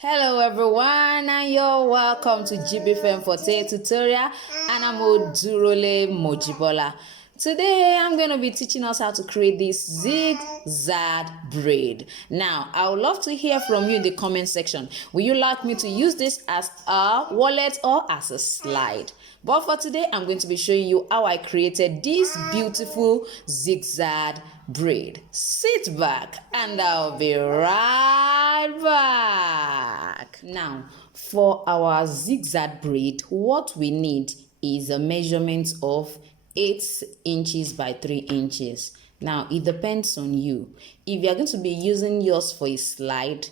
Hello everyone, and you're welcome to Jibbyfem Forte tutorial, and I'm Odurole Mojibola. Today I'm going to be teaching us how to create this zigzag braid. Now I would love to hear from you in the comment section. Will you like me to use this as a wallet or as a slide? But for today I'm going to be showing you how I created this beautiful zigzag braid. Sit back and I'll be right back. Now for our zigzag braid, what we need is a measurement of 8 inches by 3 inches. Now it depends on you. If you're going to be using yours for a slide,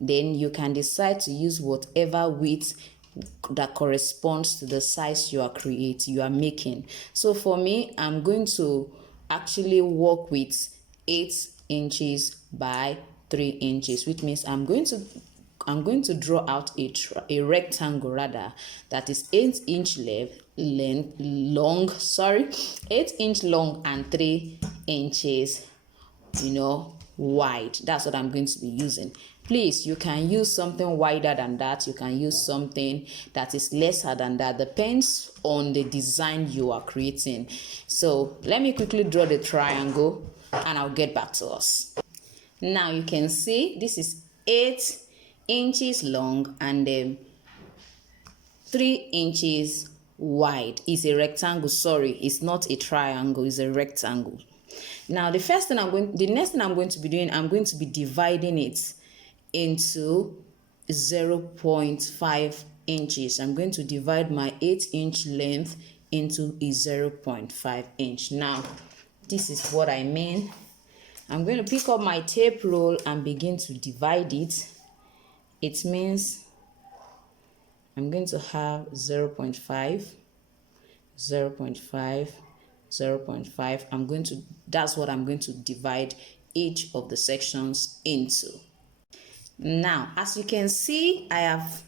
then you can decide to use whatever width that corresponds to the size you are making. So for me, I'm going to actually work with 8 inches by 3 inches, which means I'm going to draw out a rectangle rather that is 8-inch long, 8-inch long and 3 inches wide. That's what I'm going to be using. Please, you can use something wider than that. You can use something that is lesser than that. Depends on the design you are creating. So let me quickly draw the triangle and I'll get back to us. Now you can see this is 8 inches long and 3 inches wide. It's a rectangle. Sorry, it's not a triangle, it's a rectangle. Now the next thing I'm going to be doing, I'm going to be dividing it into 0.5 inches. I'm going to divide my 8-inch length into a 0.5 inch. Now this is what I mean. I'm going to pick up my tape roll and begin to divide it. It means I'm going to have 0.5, 0.5, 0.5. That's what I'm going to divide each of the sections into. Now, as you can see, I have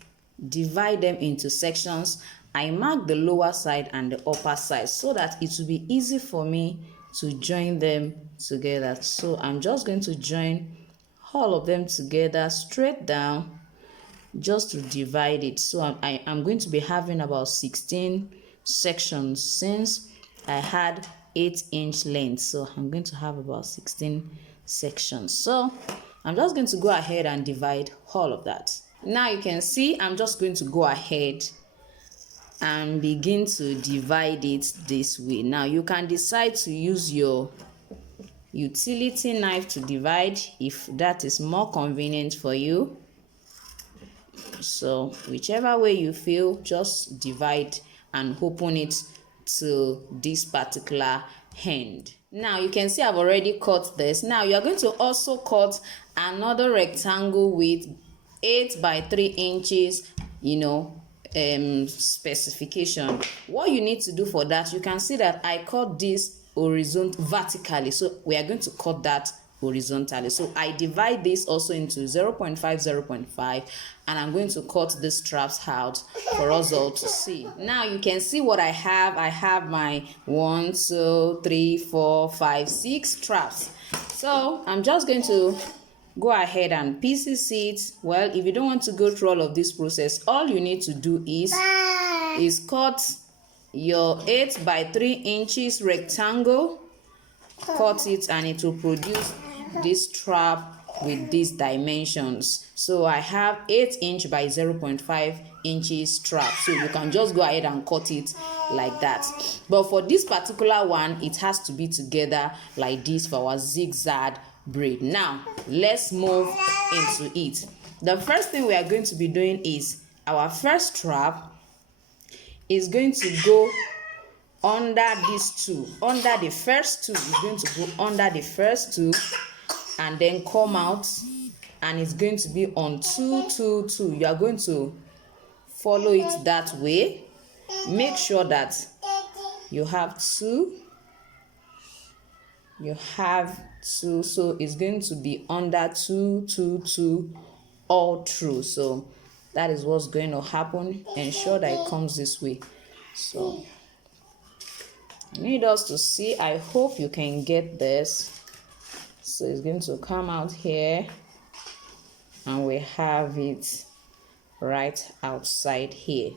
divided them into sections. I mark the lower side and the upper side so that it will be easy for me to join them together. So I'm just going to join all of them together straight down just to divide it. So I'm going to be having about 16 sections since I had 8-inch length. So I'm going to have about 16 sections. So I'm just going to go ahead and divide all of that. Now you can see I'm just going to go ahead and begin to divide it this way. Now you can decide to use your utility knife to divide if that is more convenient for you. So whichever way you feel, just divide and open it to this particular end. Now you can see I've already cut this. Now you're going to also cut another rectangle with 8 by 3 inches specification. What you need to do for that, you can see that I cut this vertically, so we are going to cut that horizontally. So I divide this also into 0.5, 0.5, and I'm going to cut the straps out for us all to see. Now you can see what I have. I have my 1, 2, 3, 4, 5, 6 straps. So I'm just going to go ahead and pieces it. Well, if you don't want to go through all of this process, all you need to do is cut your 8 by 3 inches rectangle, cut it, and it will produce this strap with these dimensions. So I have 8-inch by 0.5 inches strap, so you can just go ahead and cut it like that. But for this particular one, it has to be together like this for our zigzag braid. Now let's move into it. The first thing we are going to be doing is our first strap is going to go under these two. Under the first two, is going to go under the first two and then come out, and it's going to be on 2, 2, 2. You are going to follow it that way. Make sure that you have 2. You have 2, so it's going to be under 2, 2, 2 all through. So that is what's going to happen. Ensure that it comes this way. So I need us to see. I hope you can get this. So it's going to come out here and we have it right outside here.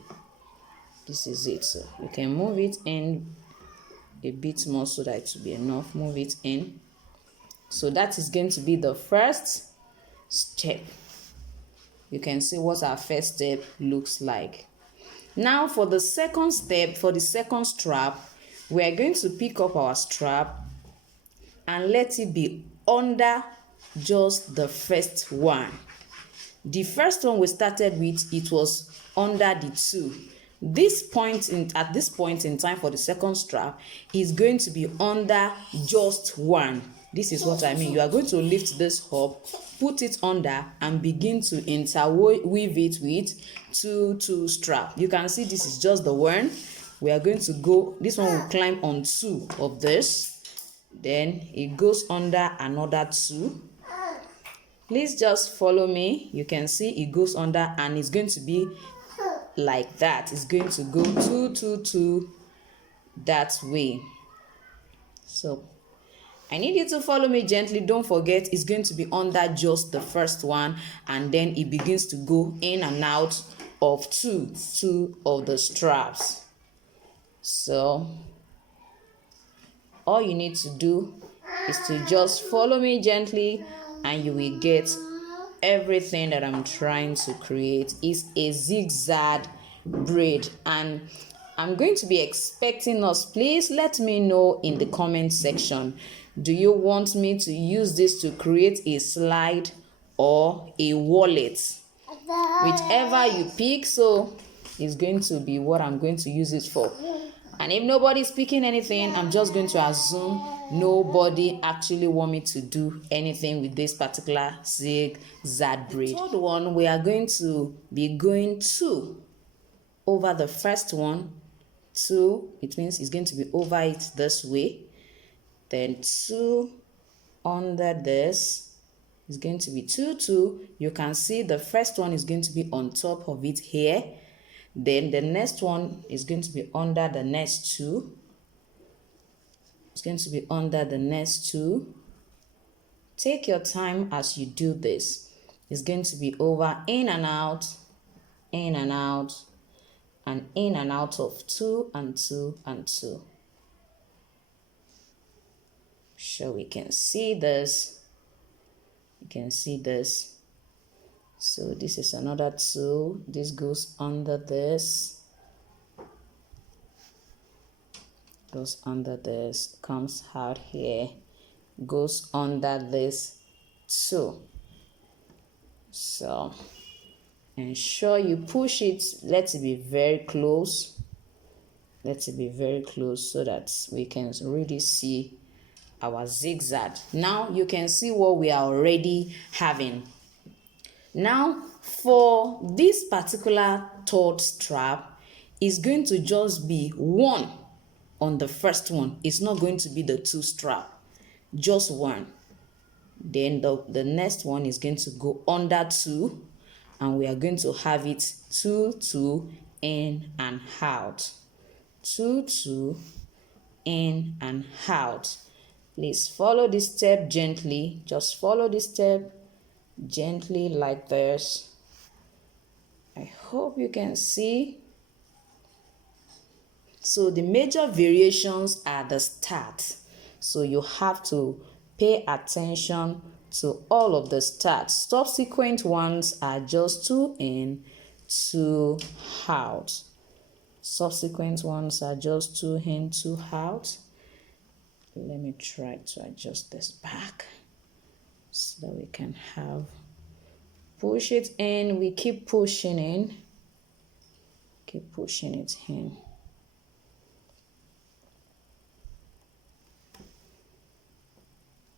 This is it. So you can move it in a bit more so that it will be enough. Move it in. So that is going to be the first step. You can see what our first step looks like. Now for the second step, for the second strap, we are going to pick up our strap and let it be under just the first one. The first one we started with, it was under the 2. At this point in time for the second strap is going to be under just 1. This is what I mean. You are going to lift this up, put it under, and begin to interweave it with 2 strap. You can see this is just the one. We are going to go, this one will climb on 2 of this, then it goes under another 2. Please just follow me. You can see it goes under, and it's going to be like that. It's going to go 2 2 2 that way. So I need you to follow me gently. Don't forget, it's going to be under just the first one, and then it begins to go in and out of two of the straps. So all you need to do is to just follow me gently, and you will get everything that I'm trying to create. Is a zigzag braid, and I'm going to be expecting us. Please let me know in the comment section, do you want me to use this to create a slide or a wallet? Whichever you pick, so it's going to be what I'm going to use it for. And if nobody's picking anything, I'm just going to assume nobody actually want me to do anything with this particular zigzag braid. The third one, we are going to be going 2 over the first one. 2, it means it's going to be over it this way. Then 2 under this is going to be 2 2. You can see the first one is going to be on top of it here. Then the next one is going to be under the next 2. It's going to be under the next 2. Take your time as you do this. It's going to be over, in and out, in and out, and in and out of 2 and 2 and 2. So we can see this. You can see this. So this is another 2. This goes under this. Goes under this. Comes out here. Goes under this 2. So ensure you push it. Let it be very close. Let it be very close so that we can really see our zigzag. Now you can see what we are already having. Now for this particular third strap, it's going to just be 1 on the first one. It's not going to be the 2 strap, just 1. Then the next one is going to go under 2, and we are going to have it 2 2 in and out, 2 2 in and out. Please follow this step gently. Just follow this step gently like this. I hope you can see. So the major variations are the start. So you have to pay attention to all of the starts. Subsequent ones are just 2 in, 2 out. Subsequent ones are just 2 in, 2 out. Let me try to adjust this back so that we can have, push it in. We keep pushing in, keep pushing it in.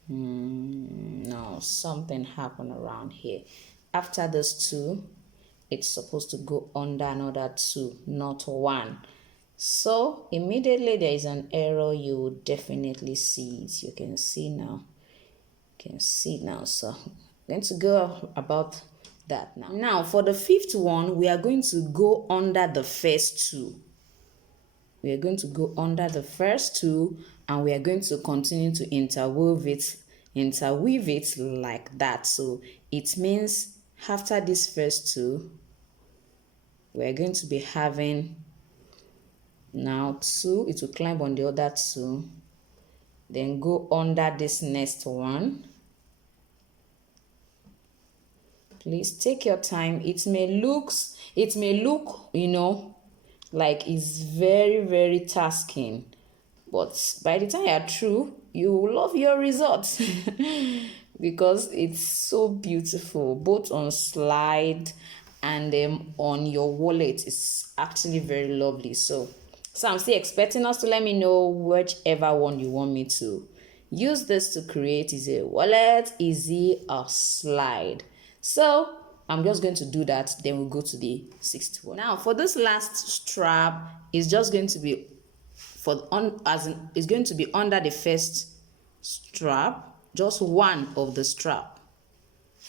No, something happened around here. After this 2, it's supposed to go under another 2, not 1. So immediately there is an error. You will definitely see it. You can see now. You can see now. So I'm going to go about that now. Now for the 5th one, we are going to go under the first 2. We are going to go under the first 2, and we are going to continue to interweave it like that. So it means after this first 2, we're going to be having now 2. It will climb on the other 2, then go under this next one. Please take your time. It may look, you know, like it's very tasking, but by the time you're through, you will love your results because it's so beautiful, both on slide and on your wallet. It's actually very lovely. So I'm still expecting us to let me know whichever one you want me to use this to create. Is it a wallet, is it a slide? So I'm just going to do that, then we'll go to the 6th one. Now for this last strap, it's just going to be it's going to be under the first strap, just one of the strap.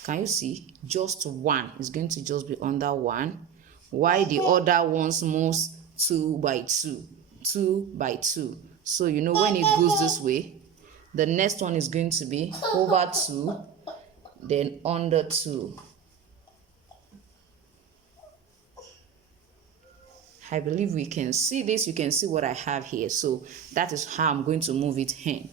Can you see? Just one is going to just be under one, while the other ones moves 2 by 2, 2 by 2. So you know when it goes this way, the next one is going to be over 2, then under 2. I believe we can see this. You can see what I have here. So that is how I'm going to move it in.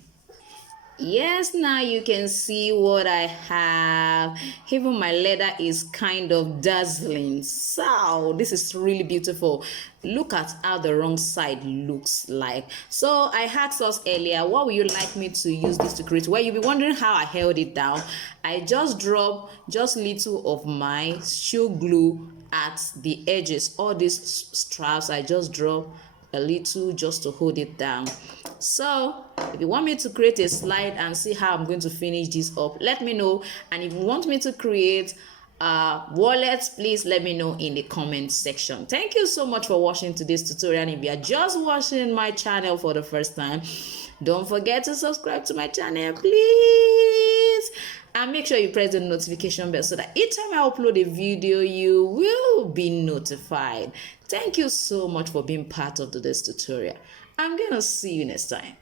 Yes, now you can see what I have. Even my leather is kind of dazzling. So this is really beautiful. Look at how the wrong side looks like. So I asked us earlier, what would you like me to use this to create? Well, you'll be wondering how I held it down. I just dropped just little of my shoe glue at the edges. All these straps, I just drop a little just to hold it down. So if you want me to create a slide and see how I'm going to finish this up, let me know. And if you want me to create wallets, please let me know in the comment section. Thank you so much for watching today's tutorial. If you are just watching my channel for the first time, don't forget to subscribe to my channel, please, and make sure you press the notification bell so that each time I upload a video, you will be notified. Thank you so much for being part of today's tutorial. I'm gonna see you next time.